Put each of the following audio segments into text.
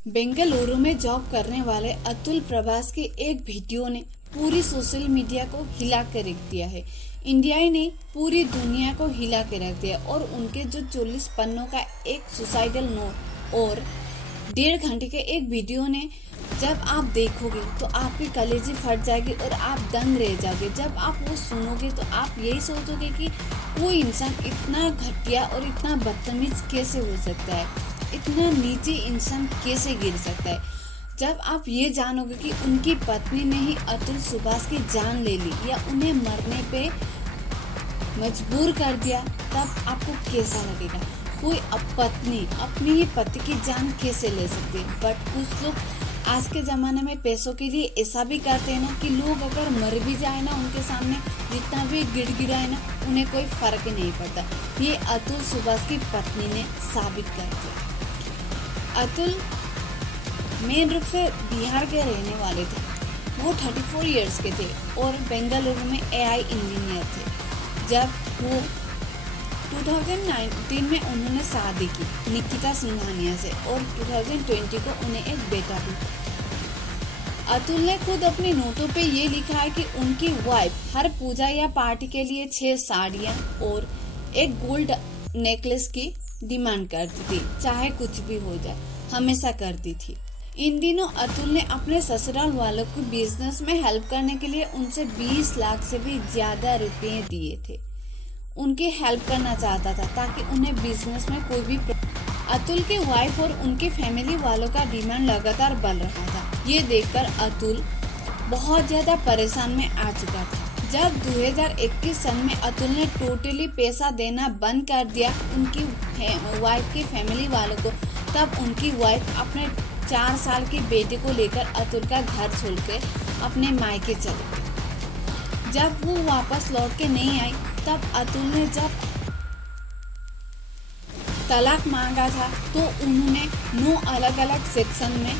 बेंगलुरु में जॉब करने वाले अतुल प्रभास की एक वीडियो ने पूरी सोशल मीडिया को हिला के रख दिया है। इंडिया ने पूरी दुनिया को हिला के रख दिया और उनके जो 40 पन्नों का एक सुसाइडल नोट और 1.5 घंटे के एक वीडियो ने जब आप देखोगे तो आपकी कलेजी फट जाएगी और आप दंग रह जाओगे। जब आप वो सुनोगे तो आप यही सोचोगे कि वो इंसान इतना घटिया और इतना बदतमीज कैसे हो सकता है, इतना नीचे इंसान कैसे गिर सकता है। जब आप ये जानोगे कि उनकी पत्नी ने ही अतुल सुभाष की जान ले ली या उन्हें मरने पे मजबूर कर दिया, तब आपको कैसा लगेगा। कोई पत्नी अपनी ही पति की जान कैसे ले सकती है। बट कुछ लोग आज के ज़माने में पैसों के लिए ऐसा भी करते हैं ना कि लोग अगर मर भी जाए ना उनके सामने जितना भी गिड़गिड़ाए ना उन्हें कोई फर्क ही नहीं पड़ता। ये अतुल सुभाष की पत्नी ने साबित कर दिया। अतुल मेन रूप से बिहार के रहने वाले थे। वो 34 इयर्स के थे और बेंगलुरु में एआई इंजीनियर थे। जब वो 2019 में उन्होंने शादी की निकिता सिंघानिया से और 2020 को उन्हें एक बेटा भी। अतुल ने खुद अपने नोटों पे ये लिखा है कि उनकी वाइफ हर पूजा या पार्टी के लिए 6 साड़ियाँ और एक गोल्ड नेकलेस की डिमांड करती थी, चाहे कुछ भी हो जाए, हमेशा करती थी। इन दिनों अतुल ने अपने ससुराल वालों को बिजनेस में हेल्प करने के लिए उनसे 20 लाख से भी ज्यादा रुपए दिए थे। उनकी हेल्प करना चाहता था ताकि उन्हें बिजनेस में कोई भी। अतुल के वाइफ और उनके फैमिली वालों का डिमांड लगातार बढ़ रहा था। ये देखकर अतुल बहुत ज्यादा परेशान में आ चुका था। जब 2021 सन में अतुल ने टोटली पैसा देना बंद कर दिया उनकी वाइफ के फैमिली वालों को, तब उनकी वाइफ अपने 4 साल के बेटे को लेकर अतुल का घर छोड़ के अपने मायके चले गए। जब वो वापस लौट के नहीं आई तब अतुल ने जब तलाक मांगा था तो उन्होंने 9 अलग अलग सेक्शन में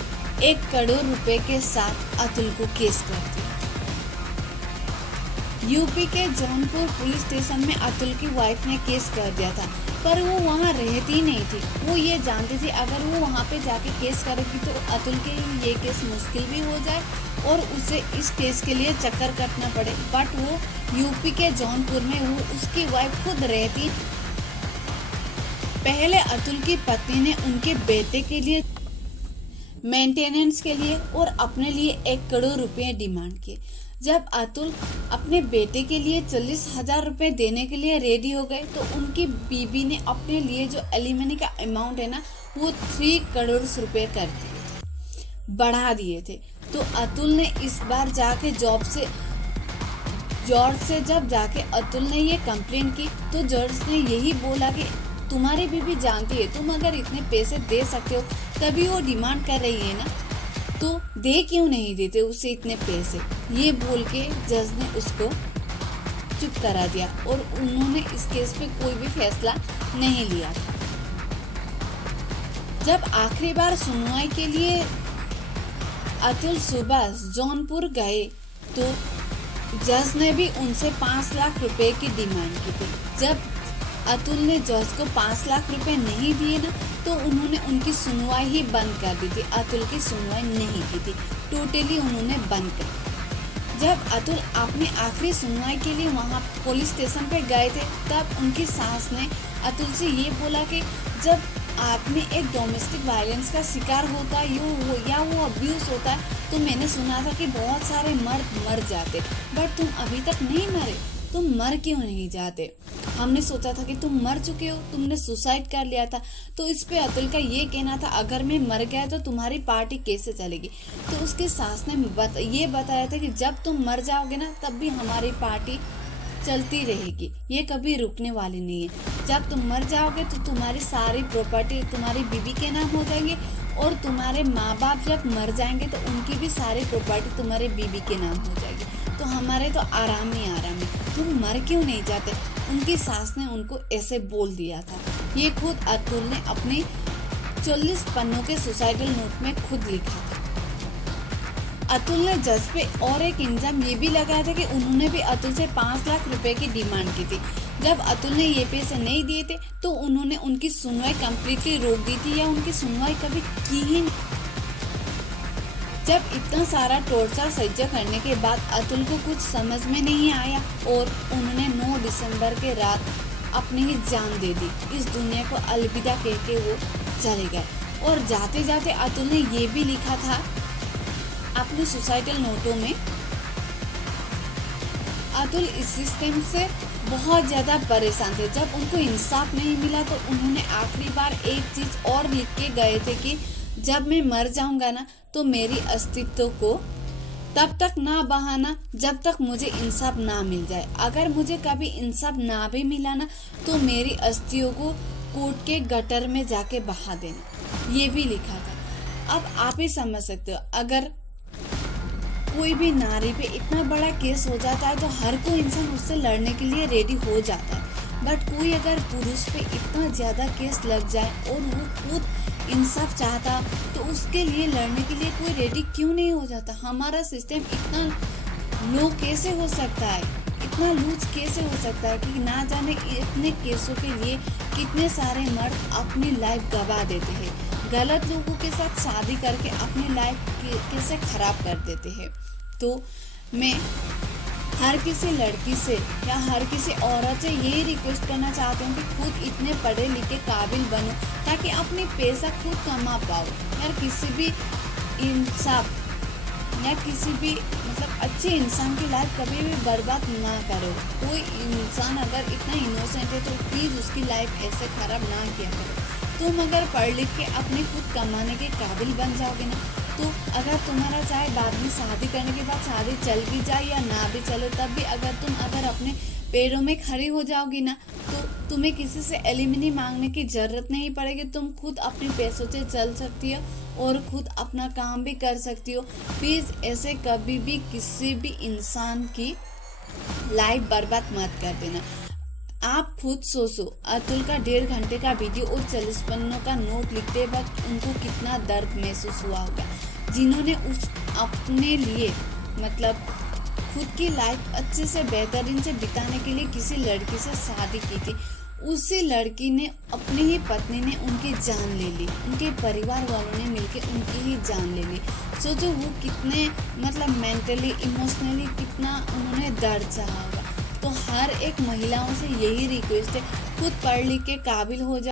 1 करोड़ रुपए के साथ अतुल को केस कर दिया। यूपी के जौनपुर पुलिस स्टेशन में अतुल की वाइफ ने केस कर दिया था, पर वो वहाँ रहती नहीं थी। वो ये जानती थी अगर वो वहाँ पे जाके केस करेगी तो अतुल के लिए ये केस मुश्किल भी हो जाए और उसे इस केस के लिए चक्कर काटना पड़े। बट वो यूपी के जौनपुर में वो उसकी वाइफ खुद रहती। पहले अतुल की पत्नी ने उनके बेटे के लिए मेंटेनेंस के लिए और अपने लिए 1 करोड़ रुपए डिमांड किए। जब अतुल अपने बेटे के लिए 40,000 रुपए देने के लिए रेडी हो गए तो उनकी बीबी ने अपने लिए जो एलिमनी का अमाउंट है ना वो 3 करोड़ रुपए कर दिए थे, बढ़ा दिए थे। तो अतुल ने इस बार जाके जॉर्ज से जब जाके अतुल ने ये कंप्लेंट की तो जॉर्ज ने यही बोला कि तुम्हारी बीबी जानती है तुम अगर इतने पैसे दे सकते हो तभी वो डिमांड कर रही है ना, तो दे क्यों नहीं देते उसे इतने पैसे। ये बोल के जज ने उसको चुप करा दिया और उन्होंने इस केस पे कोई भी फैसला नहीं लिया था। जब आखिरी बार सुनवाई के लिए अतुल सुभाष जौनपुर गए तो जज ने भी उनसे 5 लाख रुपए की डिमांड की थी। जब अतुल ने जज को 5 लाख रुपए नहीं दिए ना तो उन्होंने उनकी सुनवाई ही बंद कर दी थी। अतुल की सुनवाई नहीं की थी, टोटली उन्होंने बंद कर दी। जब अतुल अपनी आखिरी सुनवाई के लिए वहाँ पुलिस स्टेशन पे गए थे तब उनकी सास ने अतुल से ये बोला कि जब आदमी एक डोमेस्टिक वायलेंस का शिकार होता है या वो अब्यूज होता है तो मैंने सुना था कि बहुत सारे मर्द मर जाते, बट तुम अभी तक नहीं मरे, तुम मर क्यों नहीं जाते। हमने सोचा था कि तुम मर चुके हो, तुमने सुसाइड कर लिया था। तो इस पे अतुल का ये कहना था अगर मैं मर गया तो तुम्हारी पार्टी कैसे चलेगी। तो उसकी सास ने ये बताया था कि जब तुम मर जाओगे ना तब भी हमारी पार्टी चलती रहेगी, ये कभी रुकने वाली नहीं है। जब तुम मर जाओगे तो तुम्हारी सारी प्रॉपर्टी तुम्हारी बीवी के नाम हो जाएगी और तुम्हारे माँ बाप जब मर जाएंगे तो उनकी भी सारी प्रॉपर्टी तुम्हारे बीवी के नाम हो जाएगी। तो हमारे तो आराम ही आराम है, तुम मर क्यों नहीं जाते। उनकी सास ने उनको ऐसे बोल दिया था। ये खुद अतुल ने अपने 40 पन्नों के सुसाइडल नोट में खुद लिखा था। अतुल ने जज पे और एक इल्जाम ये भी लगाया था कि उन्होंने भी अतुल से 5 लाख रुपए की डिमांड की थी। जब अतुल ने ये पैसे नहीं दिए थे तो उन्होंने उनकी सुनवाई कम्प्लीटली रोक दी थी या उनकी सुनवाई कभी की ही नहीं। जब इतना सारा टॉर्चर सह्य करने के बाद अतुल को कुछ समझ में नहीं आया और उन्होंने 9 दिसंबर के रात अपनी ही जान दे दी। इस दुनिया को अलविदा कह के वो चले गए। और जाते जाते अतुल ने ये भी लिखा था अपने सुसाइडल नोटों में, अतुल इस सिस्टम से बहुत ज़्यादा परेशान थे। जब उनको इंसाफ नहीं मिला तो उन्होंने आखिरी बार एक चीज़ और लिख के गए थे कि जब मैं मर जाऊंगा ना तो मेरी अस्तित्व को तब तक ना बहाना जब तक मुझे इंसाफ ना मिल जाए। अगर मुझे कभी इंसाफ ना भी मिला ना तो मेरी अस्थियों को कोर्ट के गटर में जाके बहा देना, ये भी लिखा था। अब आप ही समझ सकते हो, अगर कोई भी नारी पे इतना बड़ा केस हो जाता है तो हर कोई इंसान उससे लड़ने के लिए रेडी हो जाता है। बट कोई अगर पुरुष पे इतना ज़्यादा केस लग जाए और वो खुद इंसाफ चाहता तो उसके लिए लड़ने के लिए कोई रेडी क्यों नहीं हो जाता। हमारा सिस्टम इतना लो कैसे हो सकता है, इतना लूज कैसे हो सकता है कि ना जाने इतने केसों के लिए कितने सारे मर्द अपनी लाइफ गवा देते हैं, गलत लोगों के साथ शादी करके अपनी लाइफ कैसे खराब कर देते हैं। तो मैं हर किसी लड़की से या हर किसी औरत से यही रिक्वेस्ट करना चाहती हूँ कि खुद इतने पढ़े लिखे काबिल बनो ताकि अपनी पैसा खुद कमा पाओ। यार किसी भी इंसाफ या किसी भी अच्छे इंसान की लाइफ कभी भी बर्बाद ना करो। कोई इंसान अगर इतना इनोसेंट है तो प्लीज़ उसकी लाइफ ऐसे खराब ना किया करो। तुम अगर पढ़ लिख के अपने खुद कमाने के काबिल बन जाओगे ना तो अगर तुम्हारा चाहे बाद में शादी करने के बाद शादी चल भी जाए या ना भी चले तब भी अगर अपने पैरों में खड़ी हो जाओगी ना तो तुम्हें किसी से एलिमनी मांगने की जरूरत नहीं पड़ेगी। तुम खुद अपने पैसों से चल सकती हो और खुद अपना काम भी कर सकती हो। प्लीज़ ऐसे कभी भी किसी भी इंसान की लाइफ बर्बाद मत कर देना। आप खुद सोचो, अतुल का 1.5 घंटे का वीडियो और 40 पन्नों का नोट लिखते वक्त उनको कितना दर्द महसूस हुआ होगा। जिन्होंने उस अपने लिए खुद की लाइफ अच्छे से बेहतरीन से बिताने के लिए किसी लड़की से शादी की थी, उसी लड़की ने अपनी ही पत्नी ने उनकी जान ले ली, उनके परिवार वालों ने मिलके उनकी ही जान ले ली। सोचो वो कितने मेंटली इमोशनली कितना उन्होंने दर्द सहा होगा। तो हर एक महिलाओं से यही रिक्वेस्ट है, खुद पढ़ लिख के काबिल हो जाए।